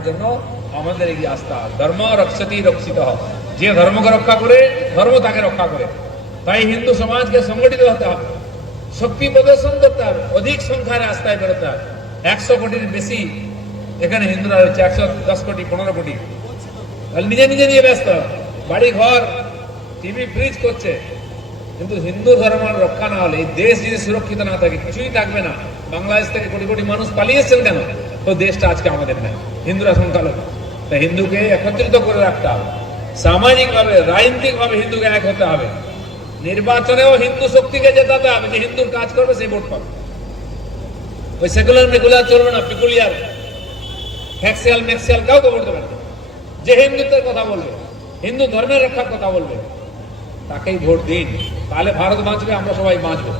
করার জন্য আমাদের এগিয়ে আসতে হবে ধর্ম রক্ষতি রক্ষিত। যে ধর্মকে রক্ষা করে, ধর্ম তাকে রক্ষা করে। তাই হিন্দু সমাজকে সংগঠিত হতে হবে। শক্তি প্রদর্শন করতে হবে। অধিক সংখ্যার রাস্তায় বেরোতে হবে। একশো কোটির বেশি, এখানে হিন্দুরা রয়েছে, একশো দশ কোটি, পনেরো কোটি। নিজে নিজে নিয়ে ব্যস্ত। বাড়ি ঘর টিভি ফ্রিজ করছে। কিন্তু হিন্দু ধর্ম রক্ষা না হলে, দেশ যদি সুরক্ষিত না থাকে, কিছুই থাকবে না। বাংলাদেশ থেকে কোটি কোটি মানুষ পালিয়ে এসছেন কেন? তো দেশটা আজকে আমাদের নেই। হিন্দুরা সংখ্যালঘু। তাই হিন্দুকে একত্রিত করে রাখতে হবে। সামাজিকভাবে, রাজনৈতিকভাবে হিন্দুকে এক হতে হবে। নির্বাচনেও হিন্দু শক্তিকে জেতাতে হবে। যে হিন্দুর কাজ করবে, সেই ভোট পাবে। ওই সেকুলার মেকুলার চলবে না, পিকুলিয়ার। ফ্যাক্সিয়াল, ম্যাক্সিয়াল কাউকে ভোট দেবে যে হিন্দুত্বের কথা বলবে, হিন্দু ধর্মের রক্ষার কথা বলবে। তাকেই ভোট দিন। তাহলে ভারত বাঁচবে আমরা সবাই বাঁচবো।